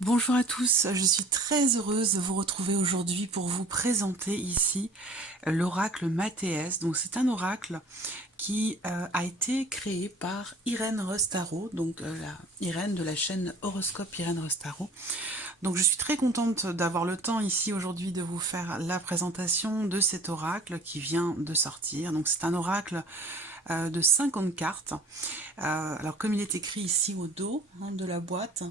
Bonjour à tous, je suis très heureuse de vous retrouver aujourd'hui pour vous présenter ici l'oracle Mathéès. Donc c'est un oracle qui a été créé par Irène Rostaro, donc Irène de la chaîne Horoscope Irène Rostaro. Donc je suis très contente d'avoir le temps ici aujourd'hui de vous faire la présentation de cet oracle qui vient de sortir. Donc c'est un oracle de 50 cartes. Alors comme il est écrit ici au dos de la boîte,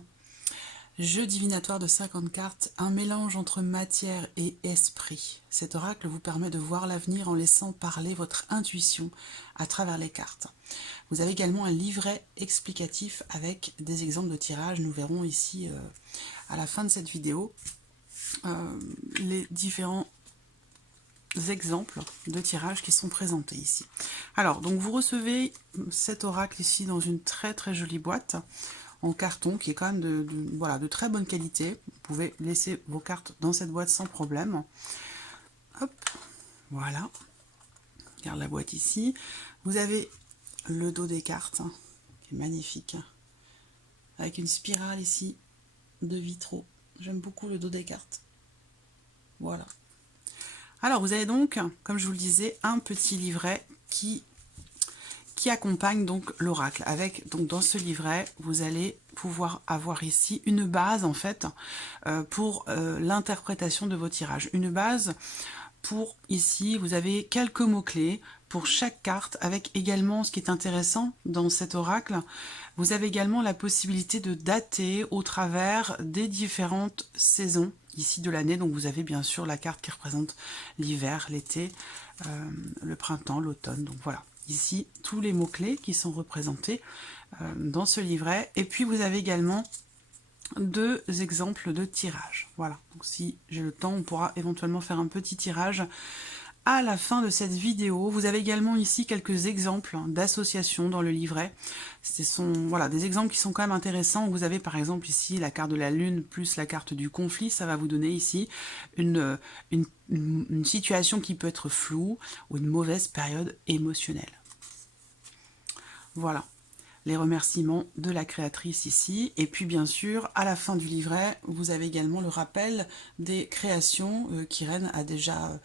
jeu divinatoire de 50 cartes, un mélange entre matière et esprit. Cet oracle vous permet de voir l'avenir en laissant parler votre intuition à travers les cartes. Vous avez également un livret explicatif avec des exemples de tirages. Nous verrons ici à la fin de cette vidéo les différents exemples de tirages qui sont présentés ici. Alors, donc vous recevez cet oracle ici dans une très très jolie boîte en carton qui est quand même voilà, de très bonne qualité. Vous pouvez laisser vos cartes dans cette boîte sans problème. Hop, voilà. Regarde la boîte ici. Vous avez le dos des cartes, qui est magnifique, avec une spirale ici de vitraux. J'aime beaucoup le dos des cartes. Voilà. Alors, vous avez donc, comme je vous le disais, un petit livret qui accompagne donc l'oracle. Avec donc dans ce livret, vous allez pouvoir avoir ici une base en fait pour l'interprétation de vos tirages. Une base pour ici, vous avez quelques mots-clés pour chaque carte, avec également ce qui est intéressant dans cet oracle, vous avez également la possibilité de dater au travers des différentes saisons ici de l'année. Donc vous avez bien sûr la carte qui représente l'hiver, l'été, le printemps, l'automne. Donc voilà. Ici, tous les mots-clés qui sont représentés dans ce livret. Et puis, vous avez également deux exemples de tirage. Voilà, donc si j'ai le temps, on pourra éventuellement faire un petit tirage à la fin de cette vidéo. Vous avez également ici quelques exemples d'associations dans le livret. Ce sont voilà, des exemples qui sont quand même intéressants. Vous avez par exemple ici la carte de la lune plus la carte du conflit. Ça va vous donner ici une situation qui peut être floue ou une mauvaise période émotionnelle. Voilà, les remerciements de la créatrice ici. Et puis bien sûr, à la fin du livret, vous avez également le rappel des créations qu'Irène a déjà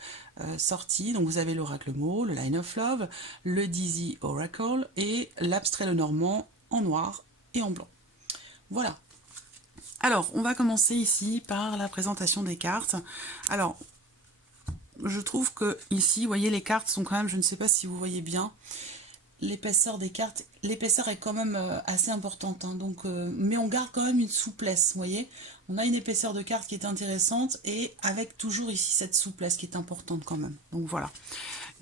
sorties. Donc vous avez l'oracle mot, le Line of Love, le Dizzy Oracle et l'abstrait le normand en noir et en blanc. Voilà. Alors, on va commencer ici par la présentation des cartes. Alors, je trouve que ici, vous voyez, les cartes sont quand même, je ne sais pas si vous voyez bien, l'épaisseur des cartes, l'épaisseur est quand même assez importante, hein, donc, mais on garde quand même une souplesse, vous voyez. On a une épaisseur de carte qui est intéressante et avec toujours ici cette souplesse qui est importante quand même. Donc voilà,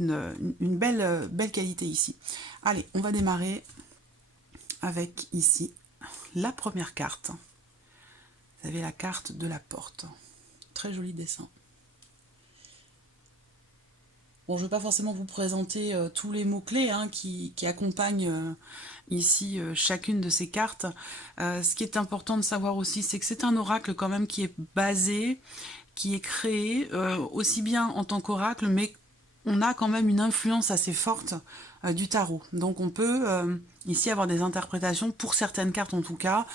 une belle qualité ici. Allez, on va démarrer avec ici la première carte. Vous avez la carte de la porte. Très joli dessin. Bon, je ne vais pas forcément vous présenter tous les mots-clés hein, qui accompagnent ici chacune de ces cartes. Ce qui est important de savoir aussi, c'est que c'est un oracle quand même qui est basé, qui est créé aussi bien en tant qu'oracle, mais on a quand même une influence assez forte du tarot. Donc on peut ici avoir des interprétations, pour certaines cartes en tout cas,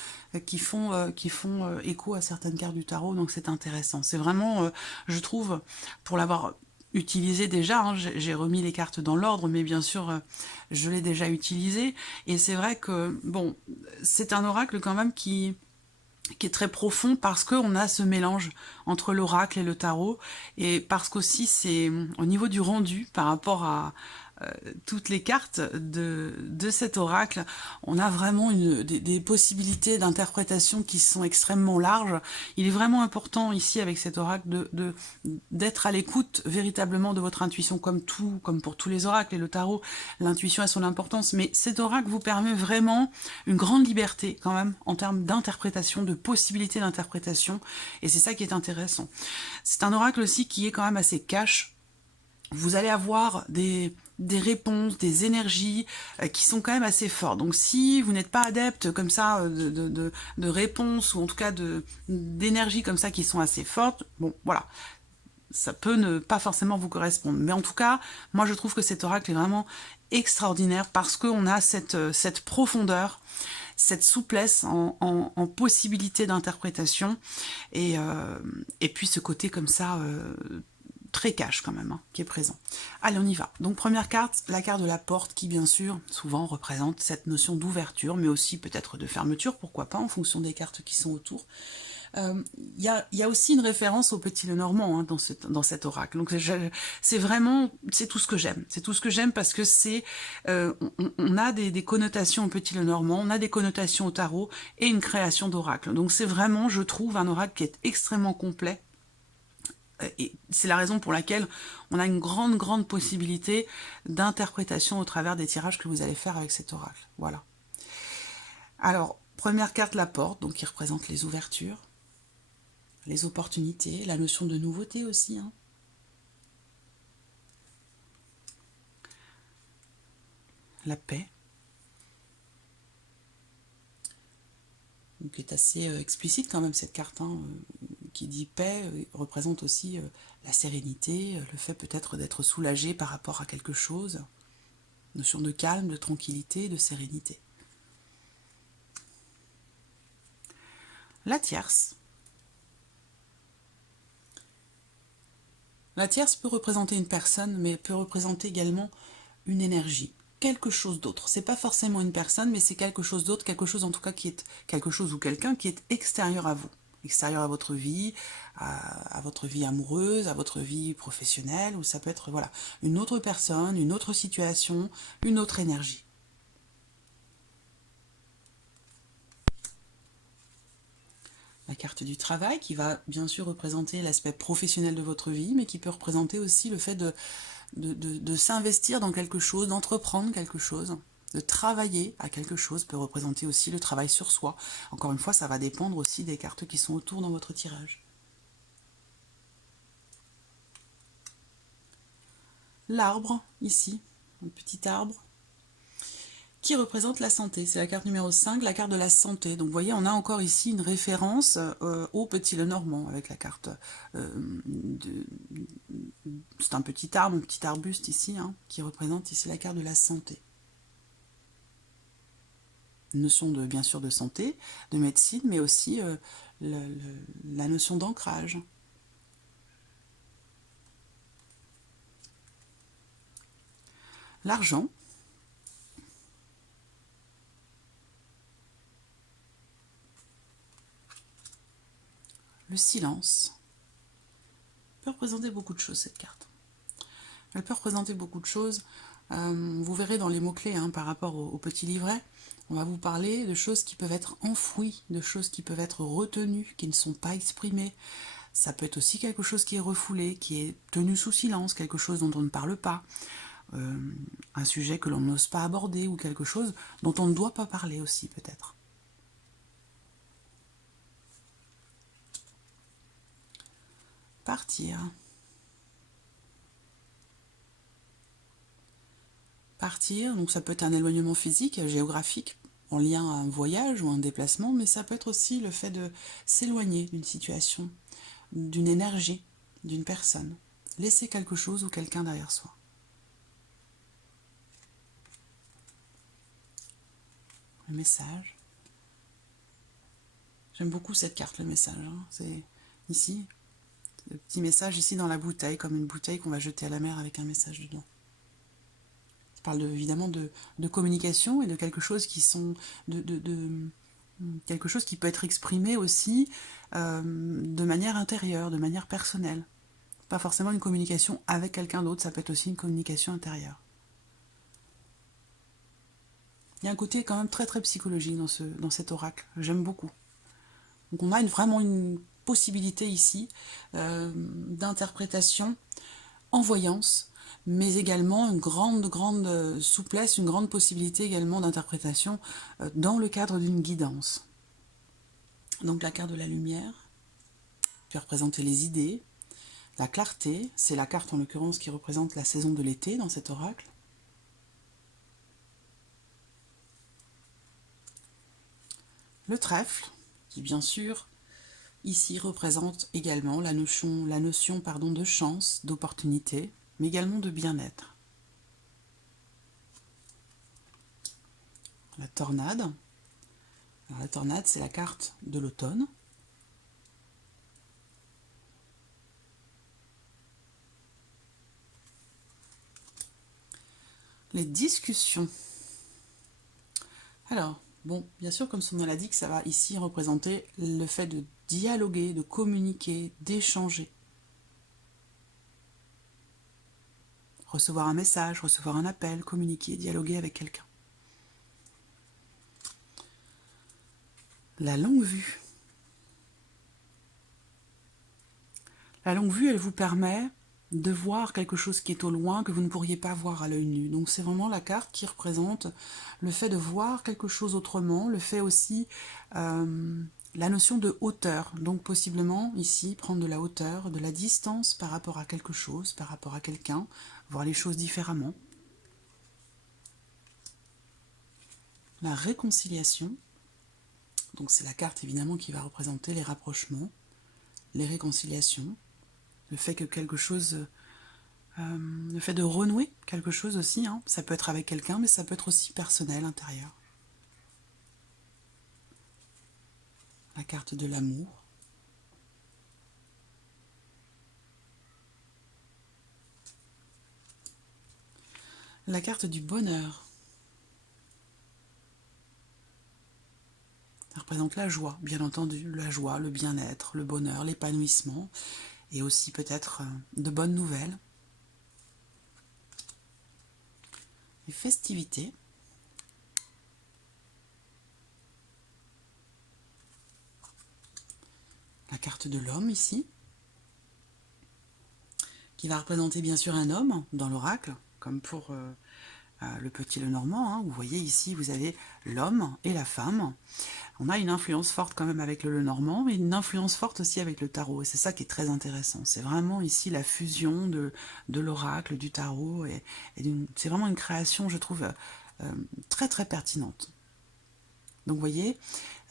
qui font écho à certaines cartes du tarot, donc c'est intéressant. C'est vraiment, je trouve, pour l'avoir utilisé déjà, hein, j'ai remis les cartes dans l'ordre, mais bien sûr, je l'ai déjà utilisé. Et c'est vrai que, bon, c'est un oracle quand même qui est très profond parce qu'on a ce mélange entre l'oracle et le tarot, et parce qu'aussi c'est au niveau du rendu par rapport à toutes les cartes de cet oracle, on a vraiment des possibilités d'interprétation qui sont extrêmement larges. Il est vraiment important ici avec cet oracle d'être à l'écoute véritablement de votre intuition, comme pour tous les oracles et le tarot, l'intuition a son importance, mais cet oracle vous permet vraiment une grande liberté quand même en termes d'interprétation, de possibilités d'interprétation, et c'est ça qui est intéressant. C'est un oracle aussi qui est quand même assez cash. Vous allez avoir des réponses, des énergies qui sont quand même assez fortes. Donc si vous n'êtes pas adepte comme ça de réponses, ou en tout cas d'énergie comme ça qui sont assez fortes, bon voilà, ça peut ne pas forcément vous correspondre. Mais en tout cas, moi je trouve que cet oracle est vraiment extraordinaire parce qu'on a cette profondeur, cette souplesse en possibilité d'interprétation, et puis ce côté comme ça, très cash quand même, hein, qui est présent. Allez, on y va. Donc première carte, la carte de la porte, qui bien sûr, souvent représente cette notion d'ouverture, mais aussi peut-être de fermeture, pourquoi pas, en fonction des cartes qui sont autour. Il y a aussi une référence au Petit Lenormand, hein, dans cet oracle. Donc c'est vraiment, c'est tout ce que j'aime. C'est tout ce que j'aime parce que c'est, on a des connotations au Petit Lenormand, on a des connotations au tarot et une création d'oracle. Donc c'est vraiment, je trouve, un oracle qui est extrêmement complet. Et c'est la raison pour laquelle on a une grande possibilité d'interprétation au travers des tirages que vous allez faire avec cet oracle. Voilà. Alors, première carte, la porte, donc qui représente les ouvertures, les opportunités, la notion de nouveauté aussi, hein. La paix, donc est assez explicite quand même cette carte, hein, qui dit paix, représente aussi la sérénité, le fait peut-être d'être soulagé par rapport à quelque chose, notion de calme, de tranquillité, de sérénité. La tierce. La tierce peut représenter une personne, mais peut représenter également une énergie, quelque chose d'autre. C'est pas forcément une personne, mais c'est quelque chose d'autre, quelque chose en tout cas qui est quelque chose ou quelqu'un qui est extérieur à vous, extérieur à votre vie, à votre vie amoureuse, à votre vie professionnelle, ou ça peut être voilà une autre personne, une autre situation, une autre énergie. La carte du travail qui va bien sûr représenter l'aspect professionnel de votre vie, mais qui peut représenter aussi le fait de s'investir dans quelque chose, d'entreprendre quelque chose, de travailler à quelque chose, peut représenter aussi le travail sur soi. Encore une fois, ça va dépendre aussi des cartes qui sont autour dans votre tirage. L'arbre, ici, un petit arbre, qui représente la santé. C'est la carte numéro 5, la carte de la santé. Donc vous voyez, on a encore ici une référence au Petit Lenormand, avec la carte c'est un petit arbre, un petit arbuste ici, hein, qui représente ici la carte de la santé. Une notion de, bien sûr, de santé, de médecine, mais aussi la notion d'ancrage. L'argent. Le silence. Elle peut représenter beaucoup de choses, cette carte. Elle peut représenter beaucoup de choses. Vous verrez dans les mots-clés, hein, par rapport au petit livret, on va vous parler de choses qui peuvent être enfouies, de choses qui peuvent être retenues, qui ne sont pas exprimées. Ça peut être aussi quelque chose qui est refoulé, qui est tenu sous silence, quelque chose dont on ne parle pas, un sujet que l'on n'ose pas aborder, ou quelque chose dont on ne doit pas parler aussi, peut-être. Partir. Partir, donc ça peut être un éloignement physique, géographique, en lien à un voyage ou un déplacement, mais ça peut être aussi le fait de s'éloigner d'une situation, d'une énergie, d'une personne. Laisser quelque chose ou quelqu'un derrière soi. Le message. J'aime beaucoup cette carte, le message, hein. C'est ici, le petit message ici dans la bouteille, comme une bouteille qu'on va jeter à la mer avec un message dedans. Je parle évidemment de communication et de quelque chose qui sont quelque chose qui peut être exprimé aussi de manière intérieure, de manière personnelle. Pas forcément une communication avec quelqu'un d'autre, ça peut être aussi une communication intérieure. Il y a un côté quand même très psychologique dans cet oracle, j'aime beaucoup. Donc on a vraiment une possibilité ici d'interprétation en voyance, mais également une grande souplesse, une grande possibilité également d'interprétation dans le cadre d'une guidance. Donc la carte de la lumière, qui représente les idées, la clarté, c'est la carte en l'occurrence qui représente la saison de l'été dans cet oracle. Le trèfle, qui bien sûr ici représente également la notion de chance, d'opportunité, mais également de bien-être. La tornade, Alors, la tornade, c'est la carte de l'automne. Les discussions. Alors, bon, bien sûr, comme son nom l'indique, ça va ici représenter le fait de dialoguer, de communiquer, d'échanger. Recevoir un message, recevoir un appel, communiquer, dialoguer avec quelqu'un. La longue vue. La longue vue, elle vous permet de voir quelque chose qui est au loin que vous ne pourriez pas voir à l'œil nu. Donc c'est vraiment la carte qui représente le fait de voir quelque chose autrement, le fait aussi la notion de hauteur. Donc possiblement ici prendre de la hauteur, de la distance par rapport à quelque chose, par rapport à quelqu'un, voir les choses différemment. La réconciliation. Donc c'est la carte évidemment qui va représenter les rapprochements, les réconciliations, le fait que quelque chose, le fait de renouer quelque chose aussi, hein. Ça peut être avec quelqu'un, mais ça peut être aussi personnel, intérieur. La carte de l'amour. La carte du bonheur. Ça représente la joie, bien entendu, la joie, le bien-être, le bonheur, l'épanouissement, et aussi peut-être de bonnes nouvelles. Les festivités. La carte de l'homme ici, qui va représenter bien sûr un homme dans l'oracle, comme pour le petit Lenormand, hein. Vous voyez ici, vous avez l'homme et la femme. On a une influence forte quand même avec le Lenormand, mais une influence forte aussi avec le tarot. Et c'est ça qui est très intéressant. C'est vraiment ici la fusion de l'oracle, du tarot. Et c'est vraiment une création, je trouve, très très pertinente. Donc vous voyez,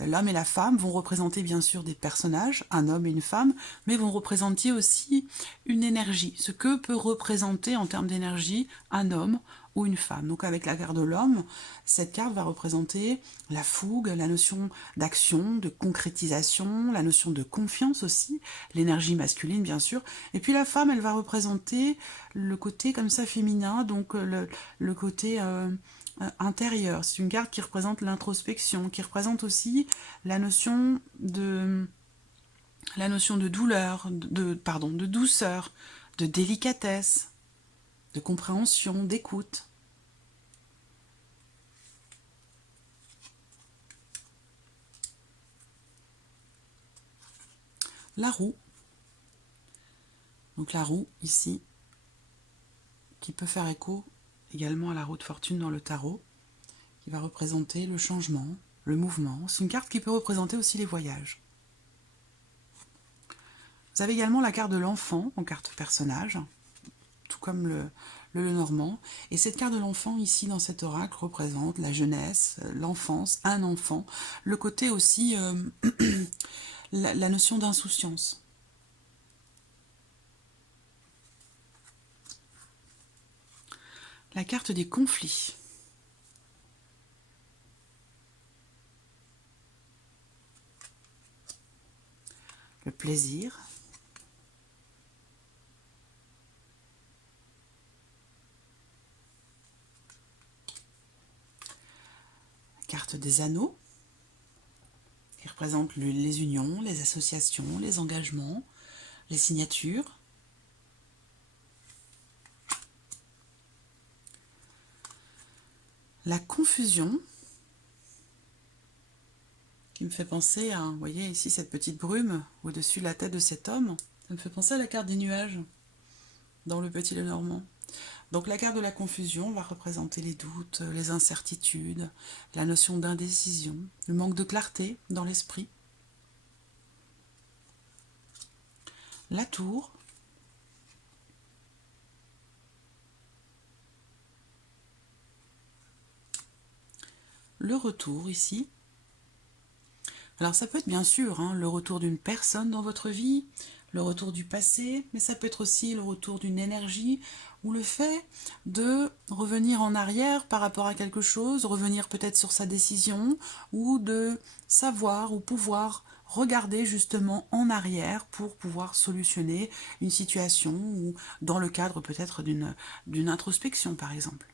l'homme et la femme vont représenter bien sûr des personnages, un homme et une femme, mais vont représenter aussi une énergie, ce que peut représenter en termes d'énergie un homme ou une femme. Donc avec la carte de l'homme, cette carte va représenter la fougue, la notion d'action, de concrétisation, la notion de confiance aussi, l'énergie masculine bien sûr, et puis la femme, elle va représenter le côté comme ça féminin, donc le côté intérieur. C'est une carte qui représente l'introspection, qui représente aussi la notion de douleur, de douceur, de délicatesse, de compréhension, d'écoute. La roue. Donc la roue, ici, qui peut faire écho également à la roue de fortune dans le tarot, qui va représenter le changement, le mouvement. C'est une carte qui peut représenter aussi les voyages. Vous avez également la carte de l'enfant en carte personnage, tout comme le Lenormand. Et cette carte de l'enfant, ici, dans cet oracle, représente la jeunesse, l'enfance, un enfant, le côté aussi, la notion d'insouciance. La carte des conflits. Le plaisir. La carte des anneaux, qui représente les unions, les associations, les engagements, les signatures. La confusion, qui me fait penser à, vous voyez ici cette petite brume au-dessus de la tête de cet homme, ça me fait penser à la carte des nuages dans le petit Lenormand. Donc la carte de la confusion va représenter les doutes, les incertitudes, la notion d'indécision, le manque de clarté dans l'esprit. La tour. Le retour ici. Alors ça peut être bien sûr le retour d'une personne dans votre vie, le retour du passé, mais ça peut être aussi le retour d'une énergie ou le fait de revenir en arrière par rapport à quelque chose, revenir peut-être sur sa décision ou de savoir ou pouvoir regarder justement en arrière pour pouvoir solutionner une situation ou dans le cadre peut-être d'une introspection par exemple.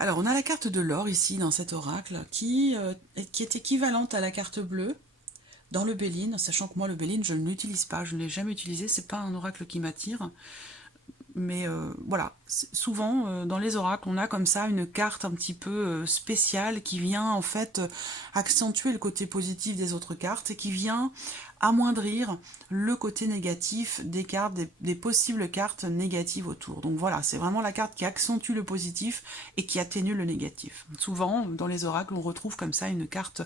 Alors, on a la carte de l'or ici dans cet oracle qui est équivalente à la carte bleue dans le Béline, sachant que moi le Béline je ne l'utilise pas, je ne l'ai jamais utilisé, c'est pas un oracle qui m'attire. Mais voilà, souvent dans les oracles, on a comme ça une carte un petit peu spéciale qui vient en fait accentuer le côté positif des autres cartes et qui vient amoindrir le côté négatif des cartes, des possibles cartes négatives autour. Donc voilà, c'est vraiment la carte qui accentue le positif et qui atténue le négatif. Souvent, dans les oracles, on retrouve comme ça une carte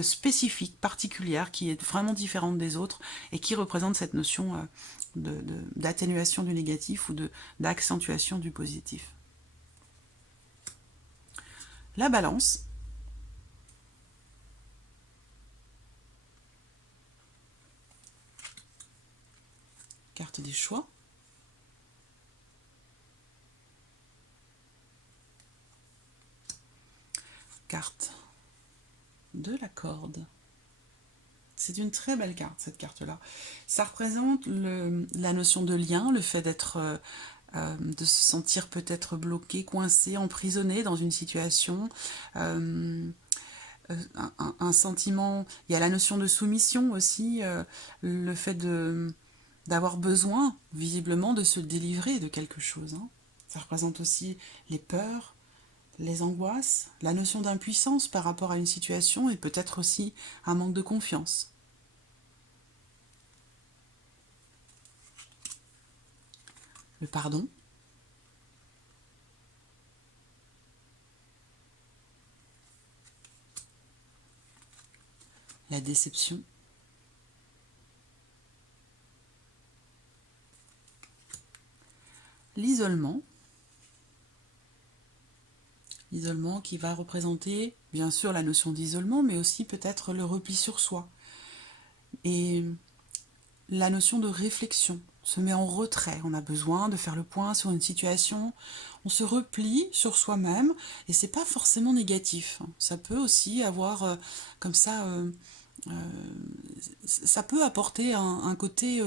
spécifique, particulière, qui est vraiment différente des autres et qui représente cette notion d'atténuation du négatif ou d'accentuation du positif. La balance. Carte des choix. Carte de la corde. C'est une très belle carte, cette carte-là. Ça représente la notion de lien, le fait d'être, de se sentir peut-être bloqué, coincé, emprisonné dans une situation, un sentiment. Il y a la notion de soumission aussi, le fait d'avoir besoin, visiblement, de se délivrer de quelque chose. Hein. Ça représente aussi les peurs, les angoisses, la notion d'impuissance par rapport à une situation et peut-être aussi un manque de confiance. Le pardon. La déception. L'isolement. L'isolement qui va représenter bien sûr la notion d'isolement, mais aussi peut-être le repli sur soi. Et la notion de réflexion se met en retrait. On a besoin de faire le point sur une situation. On se replie sur soi-même et c'est pas forcément négatif. Ça peut aussi avoir comme ça, ça peut apporter un côté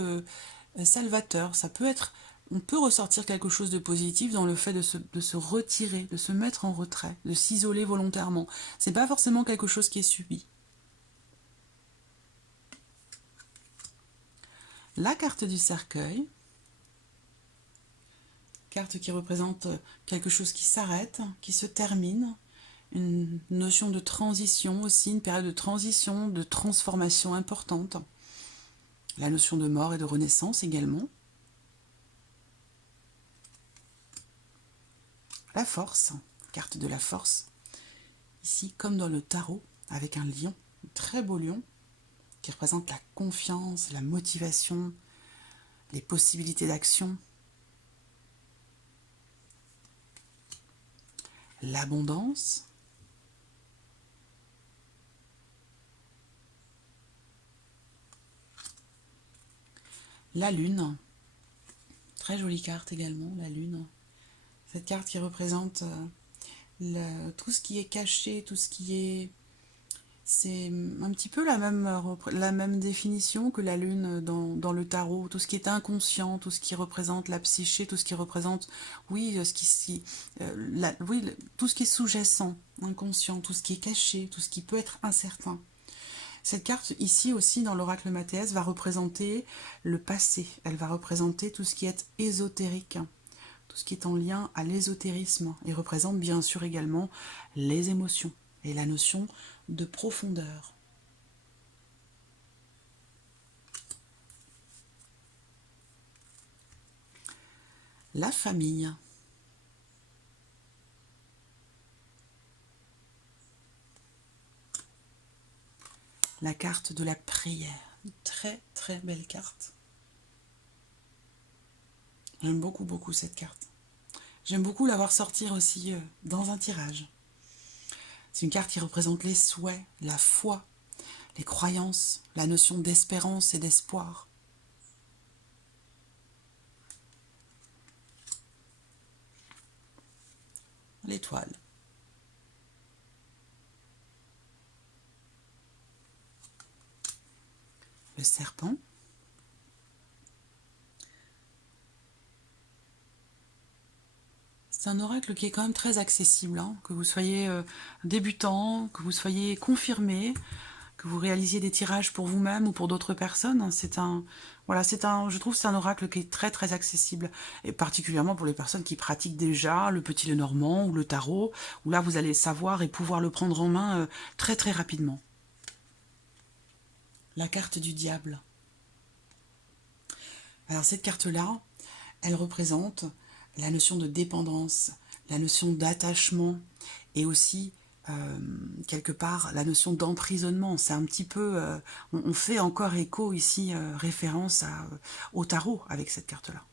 salvateur. Ça peut être, on peut ressortir quelque chose de positif dans le fait de se retirer, de se mettre en retrait, de s'isoler volontairement. C'est pas forcément quelque chose qui est subi. La carte du cercueil, carte qui représente quelque chose qui s'arrête, qui se termine, une notion de transition aussi, une période de transition, de transformation importante. La notion de mort et de renaissance également. La force, carte de la force, ici comme dans le tarot, avec un lion, un très beau lion, qui représente la confiance, la motivation, les possibilités d'action, l'abondance, la lune, très jolie carte également, la lune, cette carte qui représente tout ce qui est caché, tout ce qui est... C'est un petit peu la même définition que la lune dans le tarot, tout ce qui est inconscient, tout ce qui représente la psyché, tout ce qui représente, oui, tout ce qui est sous-jacent, inconscient, tout ce qui est caché, tout ce qui peut être incertain. Cette carte ici aussi dans l'oracle Mathéès va représenter le passé, elle va représenter tout ce qui est ésotérique, tout ce qui est en lien à l'ésotérisme et représente bien sûr également les émotions et la notion de profondeur. La famille. La carte de la prière. Une très très belle carte. J'aime beaucoup beaucoup cette carte. J'aime beaucoup la voir sortir aussi dans un tirage. C'est une carte qui représente les souhaits, la foi, les croyances, la notion d'espérance et d'espoir. L'étoile. Le serpent. C'est un oracle qui est quand même très accessible, hein, que vous soyez débutant, que vous soyez confirmé, que vous réalisiez des tirages pour vous-même ou pour d'autres personnes. Voilà, je trouve que c'est un oracle qui est très très accessible, et particulièrement pour les personnes qui pratiquent déjà le petit Lenormand ou le tarot, où là vous allez savoir et pouvoir le prendre en main très très rapidement. La carte du diable. Alors cette carte-là, elle représente la notion de dépendance, la notion d'attachement et aussi, quelque part, la notion d'emprisonnement. C'est un petit peu... on fait encore écho ici, référence au tarot avec cette carte-là.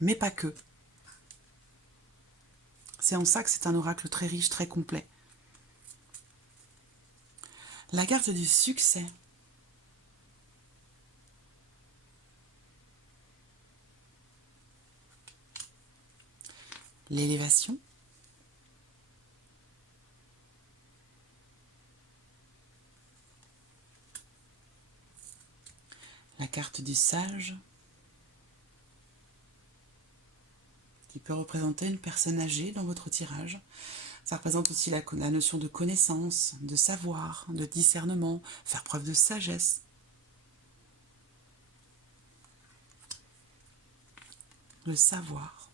Mais pas que. C'est en ça que c'est un oracle très riche, très complet. La carte du succès. L'élévation. La carte du sage, qui peut représenter une personne âgée dans votre tirage. Ça représente aussi la notion de connaissance, de savoir, de discernement, faire preuve de sagesse. Le savoir.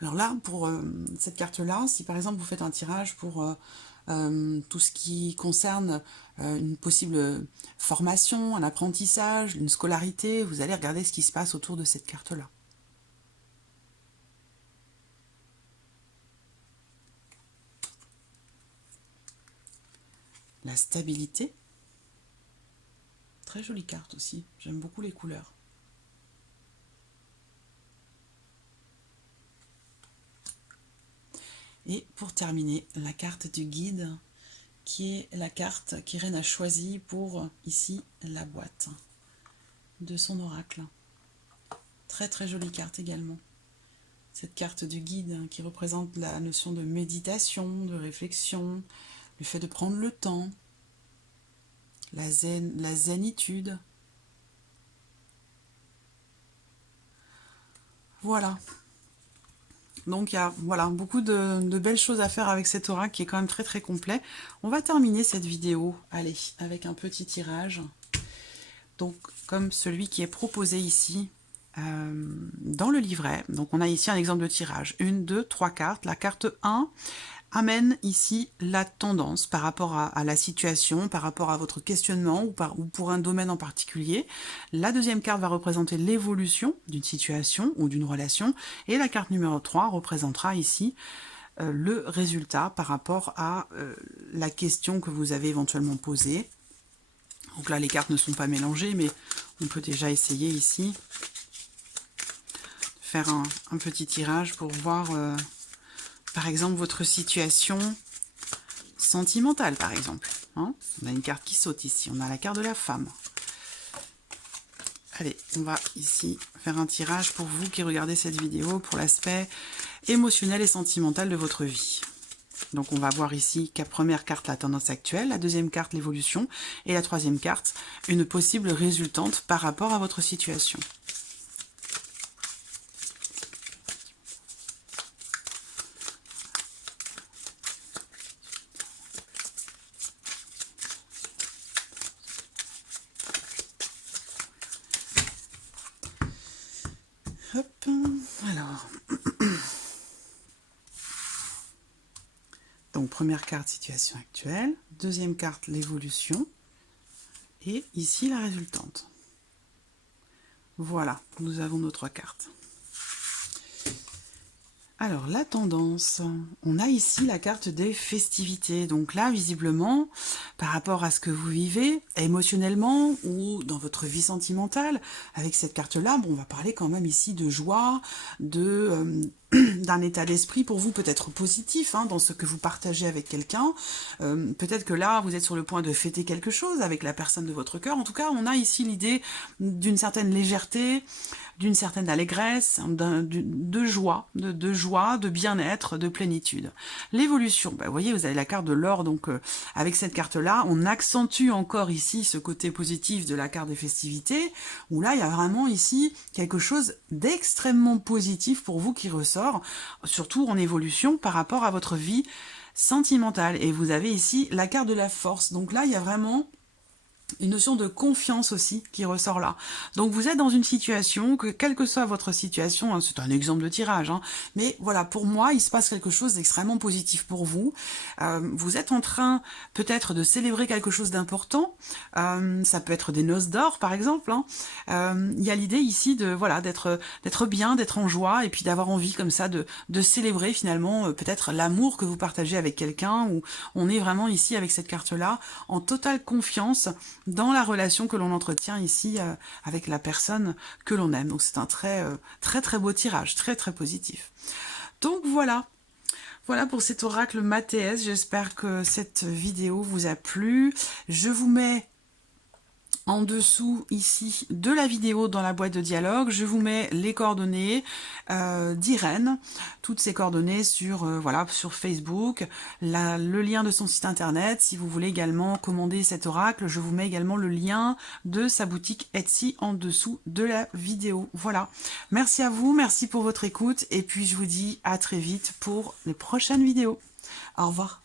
Alors là, pour cette carte-là, si par exemple vous faites un tirage pour tout ce qui concerne une possible formation, un apprentissage, une scolarité, vous allez regarder ce qui se passe autour de cette carte-là. La stabilité. Très jolie carte aussi, j'aime beaucoup les couleurs. Et pour terminer, la carte du guide, qui est la carte qu'Irène a choisie pour, ici, la boîte de son oracle. Très très jolie carte également. Cette carte du guide qui représente la notion de méditation, de réflexion, le fait de prendre le temps, la zénitude. Voilà. Donc il y a beaucoup de belles choses à faire avec cet oracle qui est quand même très très complet. On va terminer cette vidéo, allez, avec un petit tirage. Donc comme celui qui est proposé ici dans le livret. Donc on a ici un exemple de tirage. 1, 2, 3 cartes. La carte 1 amène ici la tendance par rapport à la situation, par rapport à votre questionnement ou pour un domaine en particulier. La deuxième carte va représenter l'évolution d'une situation ou d'une relation. Et la carte numéro 3 représentera ici le résultat par rapport à la question que vous avez éventuellement posée. Donc là, les cartes ne sont pas mélangées, mais on peut déjà essayer ici de faire un petit tirage pour voir... par exemple, votre situation sentimentale, par exemple. Hein, on a une carte qui saute ici. On a la carte de la femme. Allez, on va ici faire un tirage pour vous qui regardez cette vidéo pour l'aspect émotionnel et sentimental de votre vie. Donc, on va voir ici la première carte, la tendance actuelle, la deuxième carte, l'évolution, et la troisième carte, une possible résultante par rapport à votre situation. Hop, alors. Donc, première carte, situation actuelle. Deuxième carte, l'évolution. Et ici, la résultante. Voilà, nous avons nos trois cartes. Alors, la tendance, on a ici la carte des festivités. Donc là, visiblement, par rapport à ce que vous vivez, émotionnellement ou dans votre vie sentimentale, avec cette carte-là, bon, on va parler quand même ici de joie, de d'un état d'esprit pour vous peut-être positif dans ce que vous partagez avec quelqu'un. Peut-être que là, vous êtes sur le point de fêter quelque chose avec la personne de votre cœur. En tout cas, on a ici l'idée d'une certaine légèreté, d'une certaine allégresse, de joie, de bien-être, de plénitude. L'évolution, vous voyez, vous avez la carte de l'or, donc avec cette carte-là, on accentue encore ici ce côté positif de la carte des festivités, où là, il y a vraiment ici quelque chose d'extrêmement positif pour vous qui ressort, surtout en évolution par rapport à votre vie sentimentale. Et vous avez ici la carte de la force, donc là, il y a vraiment une notion de confiance aussi qui ressort là. Donc vous êtes dans une situation, que quelle que soit votre situation, c'est un exemple de tirage, mais voilà, pour moi, il se passe quelque chose d'extrêmement positif pour vous. Vous êtes en train peut-être de célébrer quelque chose d'important, ça peut être des noces d'or par exemple. Il y a l'idée ici de voilà d'être bien, d'être en joie, et puis d'avoir envie comme ça de célébrer finalement peut-être l'amour que vous partagez avec quelqu'un, où on est vraiment ici avec cette carte-là en totale confiance dans la relation que l'on entretient ici avec la personne que l'on aime. Donc c'est un très beau tirage, très positif. Donc voilà. Voilà pour cet oracle Mathéès. J'espère que cette vidéo vous a plu. Je vous mets en dessous ici de la vidéo dans la boîte de dialogue, je vous mets les coordonnées d'Irène, toutes ces coordonnées sur voilà, sur Facebook, le lien de son site internet. Si vous voulez également commander cet oracle, je vous mets également le lien de sa boutique Etsy en dessous de la vidéo. Voilà, merci à vous, merci pour votre écoute, et puis je vous dis à très vite pour les prochaines vidéos. Au revoir.